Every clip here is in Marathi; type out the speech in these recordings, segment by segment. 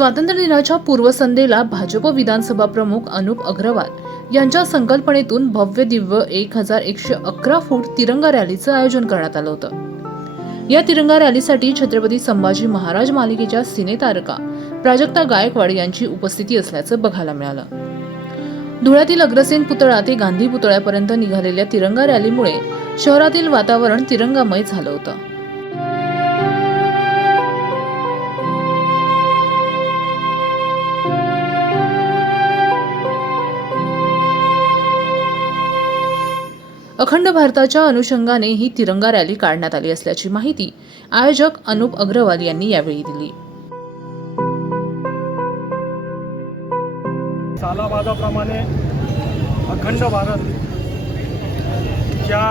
स्वातंत्र्य दिनाच्या पूर्वसंध्येला भाजप विधानसभा प्रमुख अनुप अग्रवाल यांच्या संकल्पनेतून भव्य दिव्य एक हजार एकशे अकरा फूट तिरंगा रॅलीचं आयोजन करण्यात आलं होतं. या तिरंगा रॅलीसाठी छत्रपती संभाजी महाराज मालिकेच्या सिनेतारका प्राजक्ता गायकवाड यांची उपस्थिती असल्याचं बघायला मिळालं. धुळ्यातील अग्रसेन पुतळा ते गांधी पुतळ्यापर्यंत निघालेल्या तिरंगा रॅलीमुळे शहरातील वातावरण तिरंगामय झालं होतं. अखंड भारताच्या अनुषंगाने ही तिरंगा रॅली काढण्यात आली असल्याची माहिती आयोजक अनुप अग्रवाल यांनी यावेळी दिली. सालाबादाप्रमाणे अखंड भारत च्या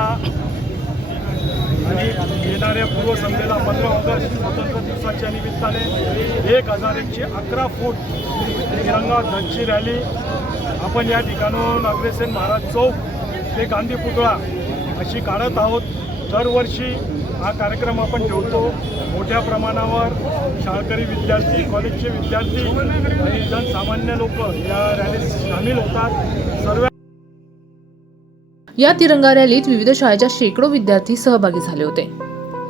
आणि येणाऱ्या पूर्वसंध्येला पंधरा ऑगस्ट स्वातंत्र्य दिवसाच्या निमित्ताने एक हजार एकशे अकरा फूट तिरंगा ध्वजची रॅली आपण या ठिकाणाहून अग्रेसेन महाराज चौक ते गांधी पुतळा अशी काढत आहोत. दरवर्षी हा कार्यक्रम आपण ठेवतो. मोठ्या प्रमाणावर शाळकरी विद्यार्थी कॉलेजचे विद्यार्थी आणि जनसामान्य लोक या रॅलीत सामील होतात. सर्व या तिरंगा रॅलीत विविध शाळेच्या शेकडो विद्यार्थी सहभागी झाले होते.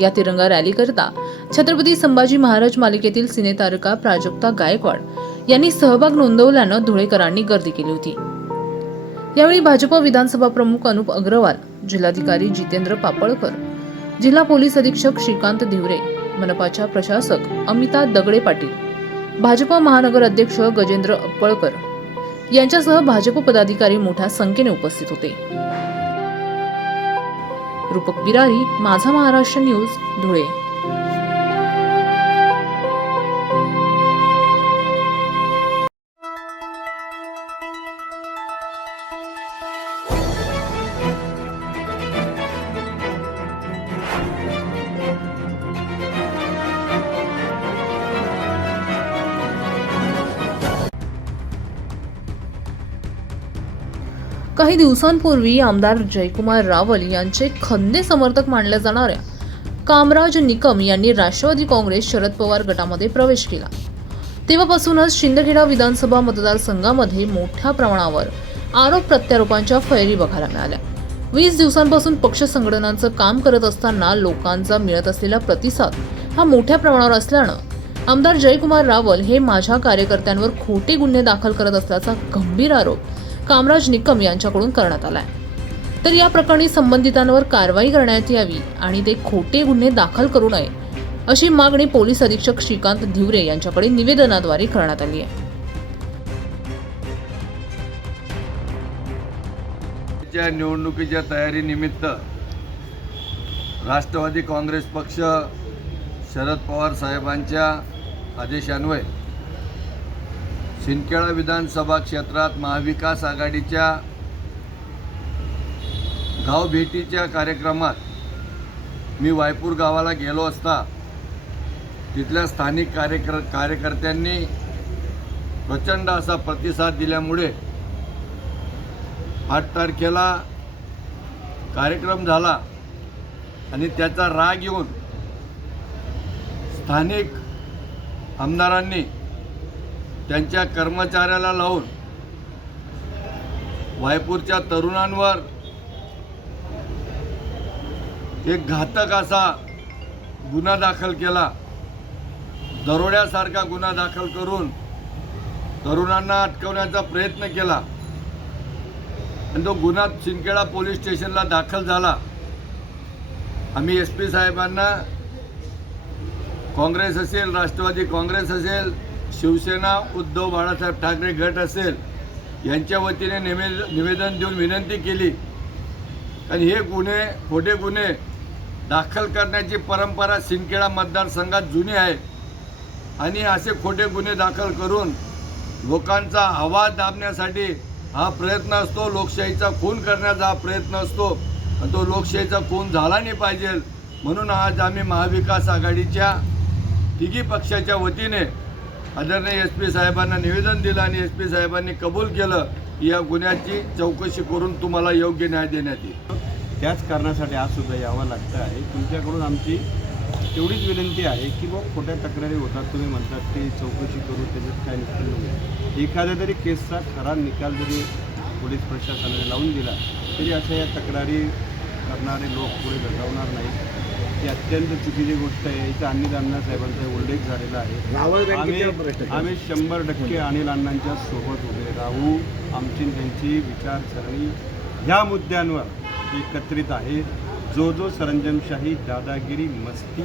या तिरंगा रॅलीकरिता छत्रपती संभाजी महाराज मालिकेतील सिनेतारका प्राजक्ता गायकवाड यांनी सहभाग नोंदवल्यानं धुळेकरांनी गर्दी केली होती. यावेळी भाजप विधानसभा प्रमुख अनुप अग्रवाल जिल्हाधिकारी जितेंद्र पापळकर जिल्हा पोलीस अधीक्षक श्रीकांत धिवरे मनपाच्या प्रशासक अमिता दगडे पाटील भाजप महानगर अध्यक्ष गजेंद्र अप्पळकर यांच्यासह भाजप पदाधिकारी मोठ्या संख्येने उपस्थित होते. रूपक बिरारी माझा महाराष्ट्र न्यूज धुळे. काही दिवसांपूर्वी आमदार जयकुमार रावल यांचे खंदे समर्थक मानल्या जाणाऱ्या कामराज निकम यांनी राष्ट्रवादी काँग्रेस शरद पवार गटामध्ये प्रवेश केला. तेव्हापासूनच शिंदखेडा विधानसभा मतदारसंघामध्ये मोठ्या प्रमाणावर आरोप प्रत्यारोपांच्या फैरी बघायला मिळाल्या. वीस दिवसांपासून पक्ष संघटनांचं काम करत असताना लोकांचा मिळत असलेला प्रतिसाद हा मोठ्या प्रमाणावर असल्यानं आमदार जयकुमार रावल हे माझ्या कार्यकर्त्यांवर खोटे गुन्हे दाखल करत असल्याचा गंभीर आरोप कामराज निकम यांच्याकडून करण्यात आलाय. तर या प्रकरणी संबंधितांवर कारवाई करण्यात यावी आणि ते खोटे गुन्हे दाखल करू नये अशी मागणी पोलीस अधीक्षक श्रीकांत धिवरे यांच्याकडे निवेदनाद्वारे करण्यात आली आहे. च्या निवडणुकीच्या तयारीनिमित्त राष्ट्रवादी काँग्रेस पक्ष शरद पवार साहेबांच्या आदेशान्वये शिंदखेडा विधानसभा क्षेत्रात महाविकास आघाडीच्या गाव भेटीच्या कार्यक्रमात मी वायपूर गावाला गेलो असता तिथल्या स्थानिक कार्यकर कार्यकर्त्यांनी प्रचंड असा प्रतिसाद दिल्यामुळे आठ तारखेला कार्यक्रम झाला आणि त्याचा राग येऊन स्थानिक आमदारांनी त्यांच्या कर्मचाऱ्याला लावून वायपूरच्या तरुणांवर एक घातक असा गुन्हा दाखल केला. दरोड्यासारखा गुन्हा दाखल करून तरुणांना अटकवण्याचा प्रयत्न केला. आणि तो गुन्हा शिंदखेडा पोलीस स्टेशनला दाखल झाला. आम्ही एस पी साहेबांना काँग्रेस असेल राष्ट्रवादी काँग्रेस असेल शिवसेना उद्धव बाळासाहेब ठाकरे गट असेल यांच्या वतीने निवे निवेदन देऊन विनंती केली. कारण हे गुन्हे खोटे गुन्हे दाखल करण्याची परंपरा सिंदखेडा मतदारसंघात जुनी आहे. आणि असे खोटे गुन्हे दाखल करून लोकांचा आवाज दाबण्यासाठी हा प्रयत्न असतो लोकशाहीचा खून करण्याचा हा प्रयत्न असतो. आणि तो लोकशाहीचा खून झाला नाही पाहिजे म्हणून आज आम्ही महाविकास आघाडीच्या तिघी पक्षाच्या वतीने आदरणीय एस पी साहेबांना निवेदन दिलं आणि एस पी साहेबांनी कबूल केलं की या गुन्ह्याची चौकशी करून तुम्हाला योग्य न्याय देण्यात येईल. त्याच कारणासाठी आज सुद्धा यावं लागतं आहे. तुमच्याकडून आमची तेवढीच विनंती आहे की बा खोट्या तक्रारी होतात तुम्ही म्हणतात की चौकशी करू त्याच्यात काय निकाल नाही एखाद्या तरी केसचा खरा निकाल जरी पोलीस प्रशासनाने लावून दिला तरी अशा या तक्रारी करणारे लोक पुढे घडवणार नाहीत. ही अत्यंत चुकीची गोष्ट आहे. इथं अनिल अण्णा साहेबांचा उल्लेख झालेला आहे. आम्ही आम्ही शंभर टक्के अनिल अण्णांच्या सोबत उभे राहू. आमची त्यांची विचारसरणी ह्या मुद्द्यांवर एकत्रित आहे. जो जो सरंजमशाही दादागिरी मस्ती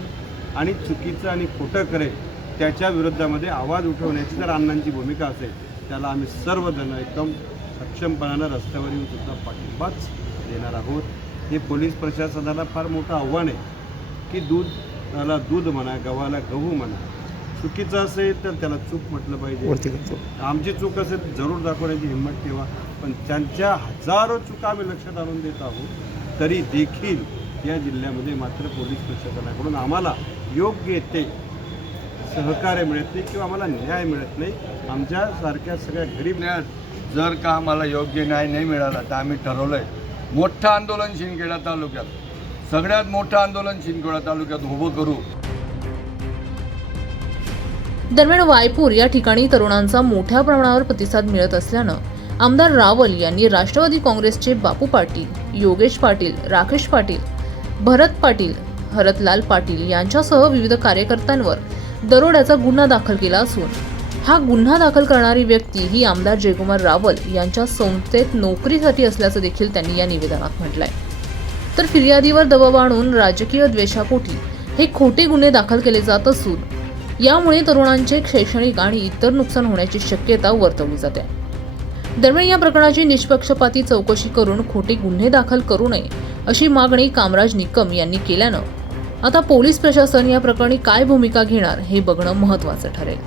आणि चुकीचं आणि खोटं करेल त्याच्या विरोधामध्ये आवाज उठवण्याची जर अण्णांची भूमिका असेल त्याला आम्ही सर्वजण एकदम सक्षमपणानं रस्त्यावर येऊन सुद्धा पाठिंबाच देणार आहोत. हे पोलीस प्रशासनाला फार मोठं आव्हान आहे. की दूध त्याला दूध म्हणा गव्हाला गहू म्हणा चुकीचं असेल तर त्याला चूक म्हटलं पाहिजे. आमची चूक असेल जरूर दाखवण्याची हिंमत ठेवा. पण त्यांच्या हजारो चुका आम्ही लक्षात आणून देत आहोत तरी देखील या जिल्ह्यामध्ये मात्र पोलीस प्रशासनाकडून आम्हाला योग्य ते सहकार्य मिळत नाही किंवा आम्हाला न्याय मिळत नाही. आमच्यासारख्या सगळ्या गरीब न्यायात जर का आम्हाला योग्य न्याय नाही मिळाला तर आम्ही ठरवलं आहे मोठं आंदोलन शिंदखेडा तालुक्यात. सगळ्यात मोठं आंदोलन शिंदखेडा तालुक्यात उभं करू. दरम्यान वायपूर या ठिकाणी तरुणांचा मोठ्या प्रमाणावर प्रतिसाद मिळत असल्यानं आमदार रावल यांनी राष्ट्रवादी काँग्रेसचे बापू पाटील योगेश पाटील राकेश पाटील भरत पाटील हरतलाल पाटील यांच्यासह विविध कार्यकर्त्यांवर दरोड्याचा गुन्हा दाखल केला असून हा गुन्हा दाखल करणारी व्यक्ती ही आमदार जयकुमार रावल यांच्या संस्थेत नोकरीसाठी असल्याचं देखील त्यांनी या निवेदनात म्हटलंय. तर फिर्यादीवर दबाव आणून राजकीय द्वेषापोटी हे खोटे गुन्हे दाखल केले जात असून यामुळे तरुणांचे शैक्षणिक आणि इतर नुकसान होण्याची शक्यता वर्तवली जाते. दरम्यान या प्रकरणाची निष्पक्षपाती चौकशी करून खोटे गुन्हे दाखल करू नये अशी मागणी कामराज निकम यांनी केल्यानं आता पोलीस प्रशासन या प्रकरणी काय भूमिका घेणार हे बघणं महत्वाचं ठरेल.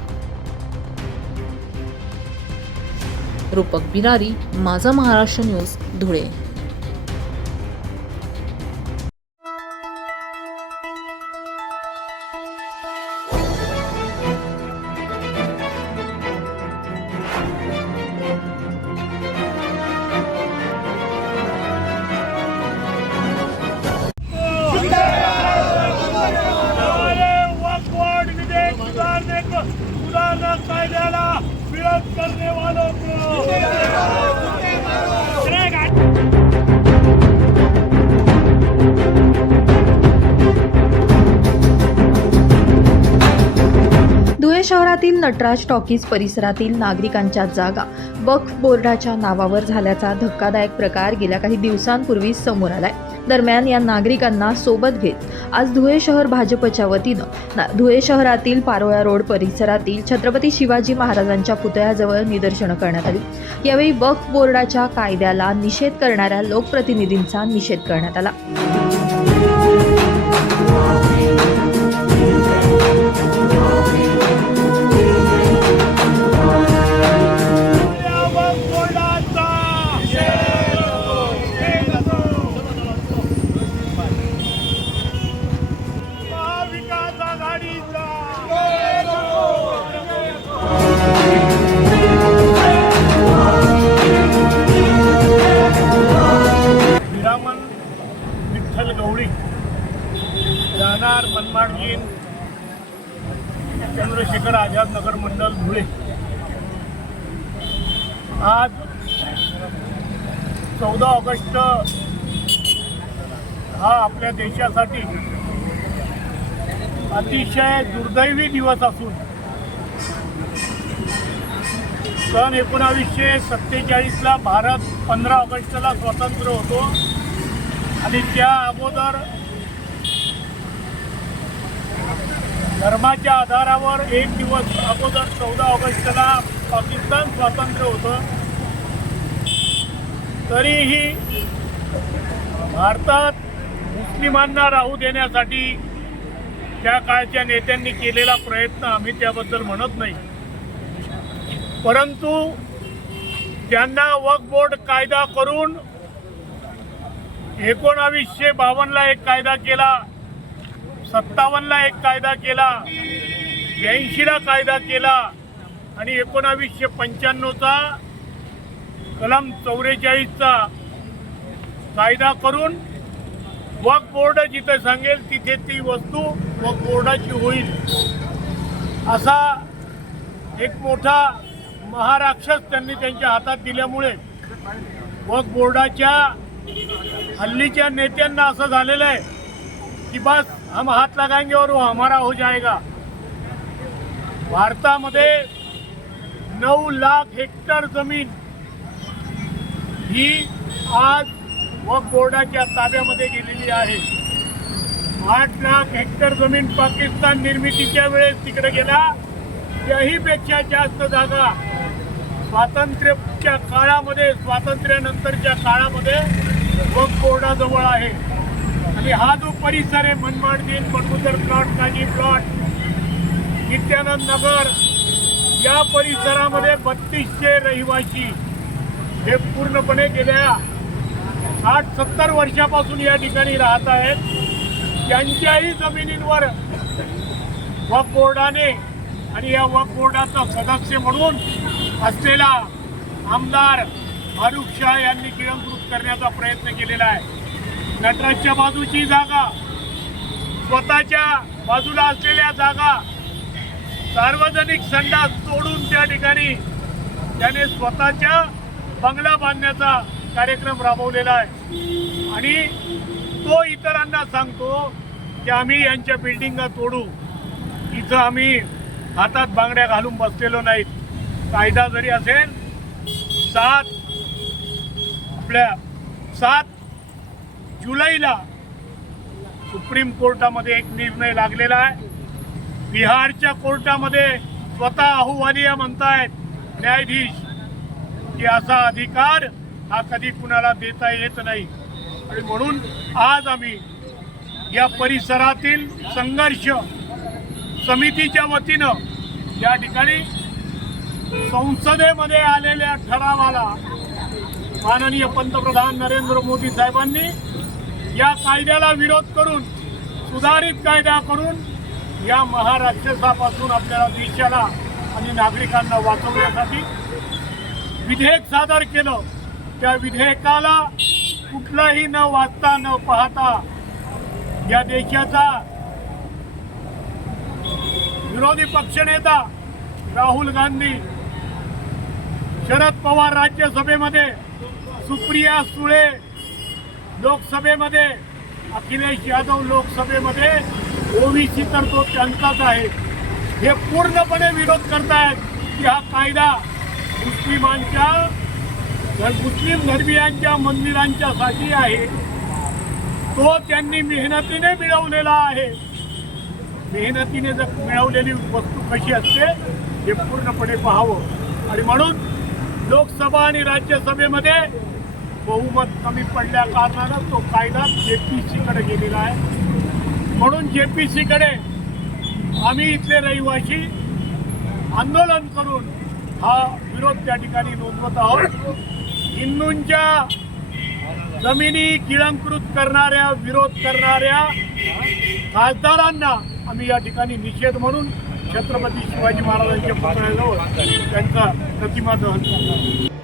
रूपक बिरारी माझा महाराष्ट्र न्यूज धुळे. शहरातील नटराज टॉकीज परिसरातील नागरिकांच्या जागा वक्फ बोर्डाच्या नावावर झाल्याचा धक्कादायक प्रकार गेल्या काही दिवसांपूर्वी समोर आलाय. दरम्यान या नागरिकांना सोबत घेत आज धुळे शहर भाजपच्या वतीनं ना- धुळे शहरातील पारोळा रोड परिसरातील छत्रपती शिवाजी महाराजांच्या पुतळ्याजवळ निदर्शनं करण्यात आली. यावेळी वक्फ बोर्डाच्या कायद्याला निषेध करणाऱ्या लोकप्रतिनिधींचा निषेध करण्यात आला. नगर आझाद नगर मंडल धुळे. आज चौदा ऑगस्ट हा आपल्या देशासाठी अतिशय दुर्दैवी दिवस असून सन एकोणावीसशे सत्तेचाळीसला भारत पंधरा ऑगस्टला स्वतंत्र होतो. आणि त्या अगोदर धर्माच्या आधारावर एक दिवस अगोदर चौदा ऑगस्टला पाकिस्तान स्वातंत्र्य होतं. तरीही भारतात मुस्लिमांना राहू देण्यासाठी त्या काळच्या नेत्यांनी केलेला प्रयत्न आम्ही त्याबद्दल म्हणत नाही. परंतु त्यांना वक्फ बोर्ड कायदा करून एकोणावीसशे बावन्नला एक कायदा केला सत्तावन्नला एक कायदा केला ब्याऐंशीला कायदा केला आणि एकोणावीसशे पंच्याण्णवचा कलम चौवेचाळीसचा कायदा करून वक बोर्ड जिथे सांगेल तिथे ती वस्तू वक बोर्डाची होईल. असा एक मोठा महाराक्षस त्यांनी त्यांच्या हातात दिल्यामुळे वक बोर्डाच्या हल्लीच्या नेत्यांना असं झालेलं आहे की बस हम हात लगाएंगे और वो हमारा हो जाएगा। भारतामध्ये नऊ लाख हेक्टर जमीन ही आज वक्फ बोर्डाच्या ताब्यामध्ये गेलेली आहे. आठ लाख हेक्टर जमीन पाकिस्तान निर्मितीच्या वेळेस तिकडे गेला. त्याहीपेक्षा जास्त जागा स्वातंत्र्याच्या काळामध्ये स्वातंत्र्यानंतरच्या काळामध्ये वक्फ बोर्डाजवळ आहे. आणि हा जो परिसर आहे मनमाड दिन पटुदर प्लॉट काजी प्लॉट नित्यानंद नगर या परिसरामध्ये बत्तीसशे रहिवासी हे पूर्णपणे गेल्या साठ सत्तर वर्षापासून या ठिकाणी राहत आहेत. त्यांच्याही जमिनींवर वक्फ बोर्डाने आणि या वक्फ बोर्डाचा सदस्य म्हणून असलेला आमदार फारुख शाह यांनी गिळंकृत करण्याचा प्रयत्न केलेला आहे. नटराजच्या बाजूची जागा स्वतःच्या बाजूला असलेल्या जागा सार्वजनिक संडास तोडून त्या ठिकाणी त्याने स्वतःच्या बंगला बांधण्याचा कार्यक्रम राबवलेला आहे. आणि तो इतरांना सांगतो की आम्ही यांच्या बिल्डिंगा तोडू. इथं आम्ही हातात बांगड्या घालून बसलेलो नाहीत. कायदा जरी असेल सात आपल्या सात जुलैला सुप्रीम कोर्टामध्ये एक निर्णय लागलेला आहे. बिहारच्या कोर्टामध्ये स्वतः अहुवालिया म्हणतायत न्यायाधीश की असा अधिकार हा कधी कुणाला देता येत नाही. आणि म्हणून आज आम्ही या परिसरातील संघर्ष समितीच्या वतीनं या ठिकाणी संसदेमध्ये आलेल्या ठरावाला माननीय पंतप्रधान नरेंद्र मोदी साहेबांनी या कायद्याला विरोध करून सुधारित कायदा करून या महाराक्षसापासून आपल्याला देशाला आणि नागरिकांना वाचवण्यासाठी विधेयक सादर केलं. त्या विधेयकाला कुठलंही न वाचता न पाहता या देशाचा विरोधी पक्षनेता राहुल गांधी शरद पवार राज्यसभेमध्ये सुप्रिया सुळे लोकसभेमध्ये अखिलेश यादव लोकसभेमध्ये ओबीसी तर तो त्यांचाच आहे. हे पूर्णपणे विरोध करतायत की हा कायदा मुस्लिमांच्या मुस्लिम धर्मियांच्या मंदिरांच्यासाठी आहे तो त्यांनी मेहनतीने मिळवलेला आहे. मेहनतीने जर मिळवलेली वस्तू कशी असते हे पूर्णपणे पाहावं. आणि म्हणून लोकसभा आणि राज्यसभेमध्ये बहुमत कमी पडल्या कारणानं तो कायदा जे पी सीकडे गेलेला आहे. म्हणून जे पी सीकडे आम्ही इथले रहिवासी आंदोलन करून हा विरोध त्या ठिकाणी नोंदवत आहोत. हिंदूंच्या जमिनी गिळंकृत करणाऱ्या विरोध करणाऱ्या खासदारांना आम्ही या ठिकाणी निषेध म्हणून छत्रपती शिवाजी महाराजांच्या पुतळ्याजवळ त्यांचा प्रतिमा दहन करणार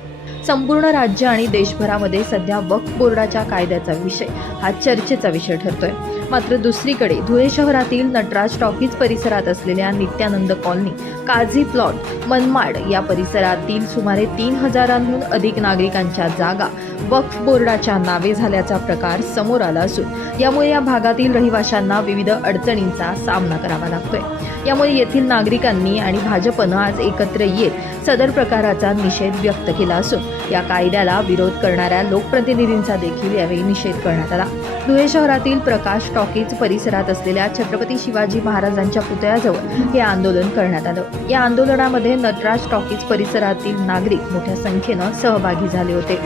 संपूर्ण राज्य आणि देशभरामध्ये सध्या वक्फ बोर्डाच्या कायद्याचा विषय हा चर्चेचा विषय ठरतोय. मात्र दुसरीकडे धुळे शहरातील नटराज टॉकीज परिसरात असलेल्या नित्यानंद कॉलनी काझी प्लॉट मनमाड या परिसरातील सुमारे तीन हजारांहून अधिक नागरिकांच्या जागा वक्फ बोर्डाच्या नावे झाल्याचा प्रकार समोर आला असून यामुळे या भागातील रहिवाशांना विविध अडचणींचा सामना करावा लागतोय. यामुळे येथील नागरिकांनी आणि भाजपनं आज एकत्र येत सदर प्रकाराचा निषेध व्यक्त केला असून या कायद्याला विरोध करणाऱ्या लोकप्रतिनिधींचा देखील यावेळी निषेध करण्यात आला. धुळे शहरातील प्रकाश टॉकीज परिसरात असलेल्या छत्रपती शिवाजी महाराजांच्या पुतळ्याजवळ हे आंदोलन करण्यात आलं. या आंदोलनामध्ये नटराज टॉकीज परिसरातील नागरिक मोठ्या संख्येनं सहभागी झाले होते.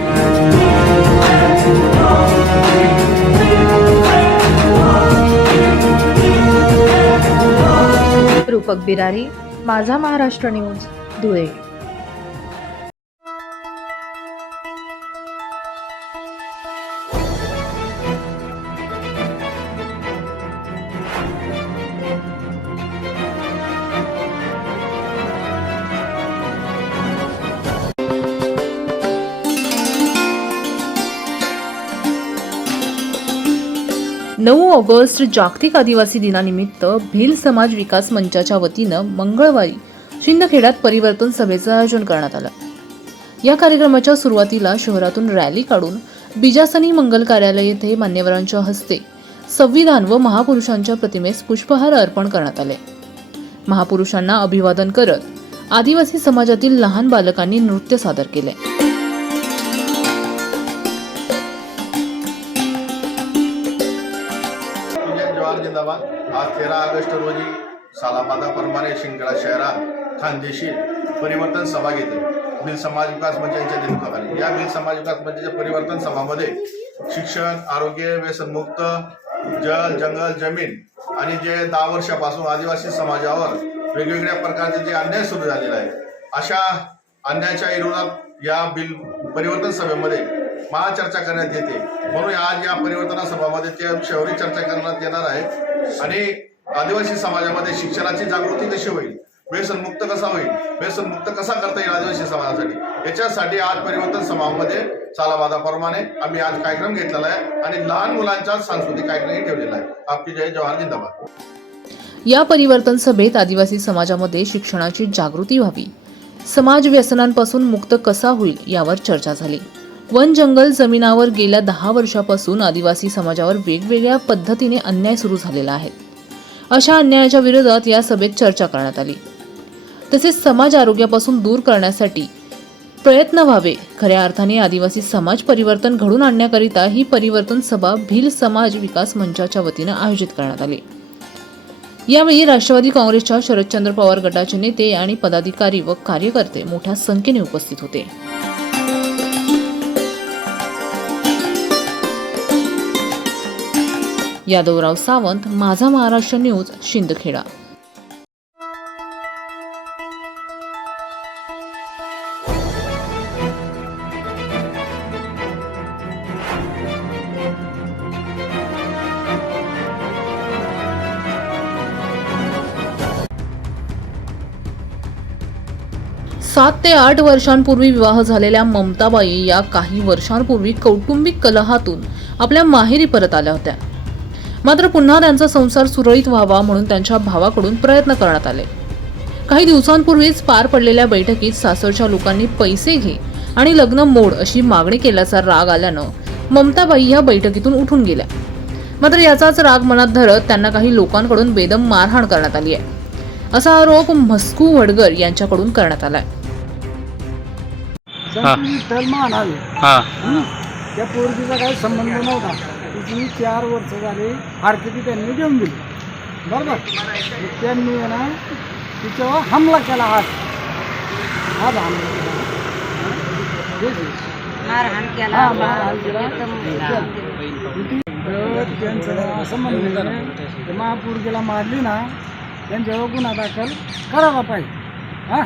रूपक बिरारी माझा महाराष्ट्र न्यूज धुळे. नऊ ऑगस्ट जागतिक आदिवासी दिनानिमित्त भिल समाज विकास मंचाच्या वतीनं मंगळवारी शिंदखेड्यात परिवर्तन सभेचं आयोजन करण्यात आलं. या कार्यक्रमाच्या सुरुवातीला शहरातून रॅली काढून बिजासनी मंगल कार्यालय येथे मान्यवरांच्या हस्ते संविधान व महापुरुषांच्या प्रतिमेस पुष्पहार अर्पण करण्यात आले. महापुरुषांना अभिवादन करत आदिवासी समाजातील लहान बालकांनी नृत्य सादर केले. सालाबादाप्रमाणे शिंगडा शहरात खानदेशी परिवर्तन सभा घेतली बिल समाज विकास मंचाच्या नेतृत्वाखाली या बिल समाज विकास मंचाच्या परिवर्तन सभामध्ये शिक्षण आरोग्य व्यसनमुक्त जल जंगल जमीन आणि जे दहा वर्षापासून आदिवासी समाजावर वेगवेगळ्या प्रकारचे जे अन्याय सुरू झालेला आहे अशा अन्यायाच्या विरोधात या बिल परिवर्तन सभेमध्ये महाचर्चा करण्यात येते. म्हणून आज या परिवर्तन सभामध्ये त्या विषयावर चर्चा करण्यात येणार आहे आणि आदिवासी समाजामध्ये शिक्षणाची जागृती कशी होईल? व्यसनमुक्त कसा होईल? व्यसनमुक्त कसा करता येईल आदिवासी समाजासाठी? याच्यासाठी आज परिवर्तन सभामध्ये सालाबादाप्रमाणे आम्ही आज कार्यक्रम घेतलेला आहे आणि लहान मुलांचा सांस्कृतिक कार्यक्रमही ठेवलेला आहे. आपली जय जवाहर जिंदाबाद. या परिवर्तन सभेत आदिवासी समाजामध्ये शिक्षणाची जागृती व्हावी. समाज व्यसनांपासून मुक्त कसा होईल यावर चर्चा झाली. वन जंगल जमिनावर गेल्या दहा वर्षापासून आदिवासी समाजावर वेगवेगळ्या पद्धतीने अन्याय सुरू झालेला आहे. अशा अन्यायाच्या विरोधात या सभेत चर्चा करण्यात आली. तसेच समाज आरोग्यापासून दूर करण्यासाठी प्रयत्न व्हावे खऱ्या अर्थाने आदिवासी समाज परिवर्तन घडून आणण्याकरिता ही परिवर्तन सभा भिल समाज विकास मंचाच्या वतीनं आयोजित करण्यात आली. यावेळी राष्ट्रवादी काँग्रेसच्या शरदचंद्र पवार गटाचे नेते आणि पदाधिकारी व कार्यकर्ते मोठ्या संख्येने उपस्थित होते. यादवराव सावंत माझा महाराष्ट्र न्यूज शिंदखेडा. सात ते आठ वर्षांपूर्वी विवाह झालेल्या ममताबाई या काही वर्षांपूर्वी कौटुंबिक कलहातून आपल्या माहेरी परत आल्या होत्या. मात्र पुन्हा त्यांचा संसार सुरळीत व्हावा म्हणून त्यांच्या भावाकडून प्रयत्न करण्यात आले. काही दिवसांपूर्वीच पार पडलेल्या बैठकीत सासरच्या लोकांनी पैसे घे आणि लग्न मोड अशी मागणी केल्याचा राग आल्यानं ममताबाई या बैठकीतून उठून गेल्या. मात्र याचाच राग मनात धरत त्यांना काही लोकांकडून बेदम मारहाण करण्यात आली आहे. असा आरोप म्हस्कू वडगर यांच्याकडून करण्यात आलाय. हा? त्या पोरगीचा काही संबंध नव्हता. तिची चार वर्ष झाली हारकिती त्यांनी देऊन दिली. बरोबर? त्यांनी आहे ना तिच्यावर हमला केला हात हात हमला केला. हे. मारहाण केला हा, तर त्यांचं असं म्हणणं महापोरगीला मारली ना त्यांच्यावर गुन्हा दाखल करायला पाहिजे. हा?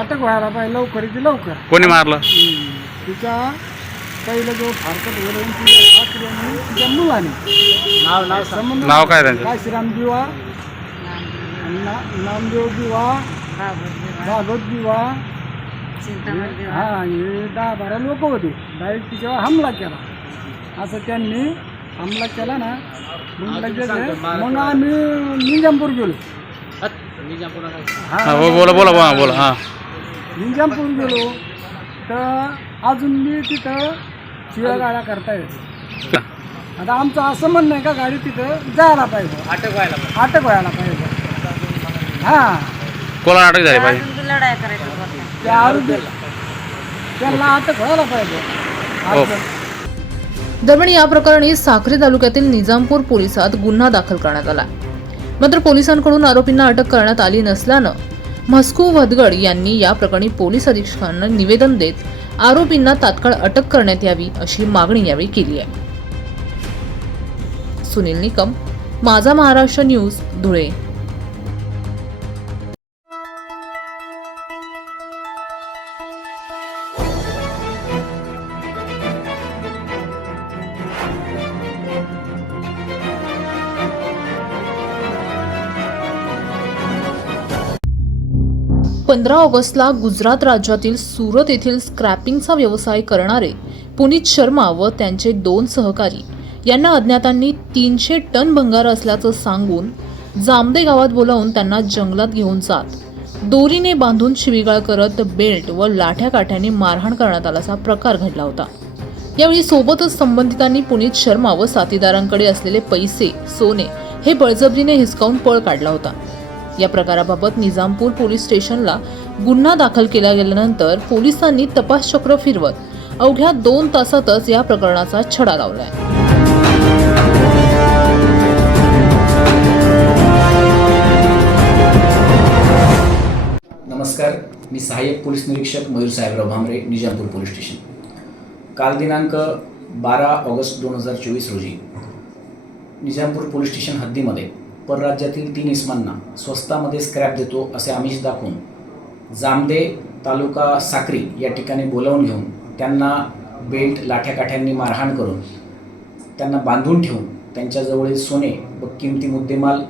अटक व्हायला पाहिजे. लवकर ती लवकर. कोणी मारलं? तिच्या पहिलं जो फारकत सासऱ्याने तिच्या मुलाने. नाव नाव संबंध नाव काय त्यांचं? काशीराम दिवा? ना नामदेव दिवा? भागवत दिवा? हा हे दहा बारा लोक होते. डायरेक्ट तिच्यावर हमला केला. असं त्यांनी हमला केला ना मग लगेच मग आम्ही निजामपूर गेलो. हा बोला बोला बोला बोला हा. निजामपूर गेलो. तर अजून मी तिथं शिव्या गाड्या करता येते आता आमचं असं म्हणणं आहे का गाडी तिथं जायला पाहिजे. अटक व्हायला पाहिजे. अटक व्हायला पाहिजे. हां. कोणाला अटक झाली पाहिजे? करायची त्या आरोग्य त्यांना अटक व्हायला पाहिजे. हो. दरम्यान या प्रकरणी साक्री तालुक्यातील निजामपूर पोलिसात गुन्हा दाखल करण्यात आला. मात्र पोलिसांकडून आरोपींना अटक करण्यात आली नसल्यानं म्हस्कू वदगड यांनी या प्रकरणी पोलीस अधीक्षकांना निवेदन देत आरोपींना तात्काळ अटक करण्यात यावी अशी मागणी यावेळी केली आहे. सुनील निकम माझा महाराष्ट्र न्यूज धुळे. पंधरा ऑगस्टला गुजरात राज्यातील सुरत येथील स्क्रॅपिंगचा व्यवसाय करणारे पुनीत शर्मा व त्यांचे दोन सहकारी यांना अज्ञातांनी तीनशे टन भंगार असल्याचं सांगून जामदे गावात बोलावून त्यांना जंगलात घेऊन जात दोरीने बांधून शिवीगाळ करत बेल्ट व लाठ्या काठ्याने मारहाण करण्यात आल्याचा प्रकार घडला होता. यावेळी सोबतच संबंधितांनी पुनीत शर्मा व साथीदारांकडे असलेले पैसे सोने हे बळजबरीने हिसकावून पळ काढला होता. या प्रकाराबाबत निजामपूर पोलीस स्टेशनला गुन्हा दाखल केला गेल्यानंतर पोलिसांनी तपास चक्र फिरवत अवघ्या दोन तासातच या प्रकरणाचा छडा लावलाय. नमस्कार मी सहाय्यक पोलीस निरीक्षक मयूर साहेबराव भामरे निजामपूर पोलीस स्टेशन. काल दिनांक बारा ऑगस्ट दोन हजार चोवीस रोजी निजामपूर पोलीस स्टेशन हद्दीमध्ये परराज्यातील तीन इस्मांना स्वस्तामध्ये स्क्रॅप देतो असे आमिष दाखवून जामदे तालुका साक्री या ठिकाणी बोलावून घेऊन त्यांना बेल्ट लाठ्याकाठ्यांनी मारहाण करून त्यांना बांधून ठेवून त्यांच्याजवळील सोने व किमती मुद्देमाल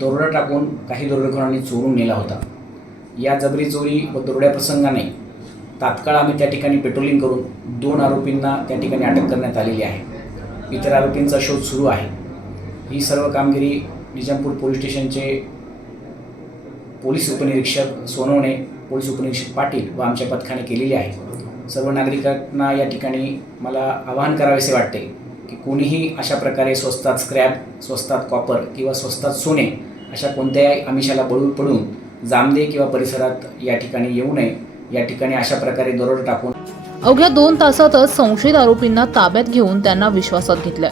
दरोडा टाकून काही दरोडेखोरांनी चोरून नेला होता. या जबरी चोरी व दरोड्या प्रसंगाने तात्काळ आम्ही त्या ठिकाणी पेट्रोलिंग करून दोन आरोपींना त्या ठिकाणी अटक करण्यात आलेली आहे. इतर आरोपींचा शोध सुरू आहे. ही सर्व कामगिरी निजामपूर पोलीस स्टेशनचे पोलीस उपनिरीक्षक सोनवणे पोलीस उपनिरीक्षक पाटील व आमच्या पथकाने केलेली आहे. सर्व नागरिकांना या ठिकाणी मला आवाहन करावेसे वाटते की कोणीही अशा प्रकारे स्वस्तात स्क्रॅप स्वस्तात कॉपर किंवा स्वस्तात सोने अशा कोणत्याही आमिषाला बळून पडून जामदे किंवा परिसरात या ठिकाणी येऊ नये या ठिकाणी अशा प्रकारे दरोडा टाकून अवघ्या दोन तासातच संशयित आरोपींना ताब्यात घेऊन त्यांना विश्वासात घेतलं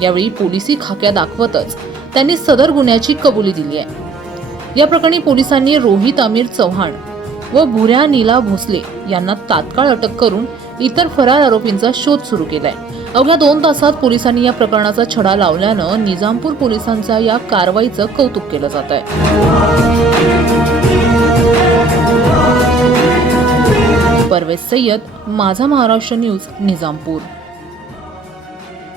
यावेळी पोलिसी खाक्या दाखवतच त्यांनी सदर गुन्ह्याची कबुली दिली आहे या प्रकरणी पोलिसांनी रोहित आमिर चव्हाण व भुऱ्या नीला भोसले यांना तात्काळ अटक करून इतर फरार आरोपींचा शोध सुरू केलाय. अवघ्या दोन तासात पोलिसांनी या प्रकरणाचा छडा लावल्यानं निजामपूर पोलिसांच्या या कारवाईचं कौतुक केलं जात आहे. परवेज सय्यद माझा महाराष्ट्र न्यूज निजामपूर.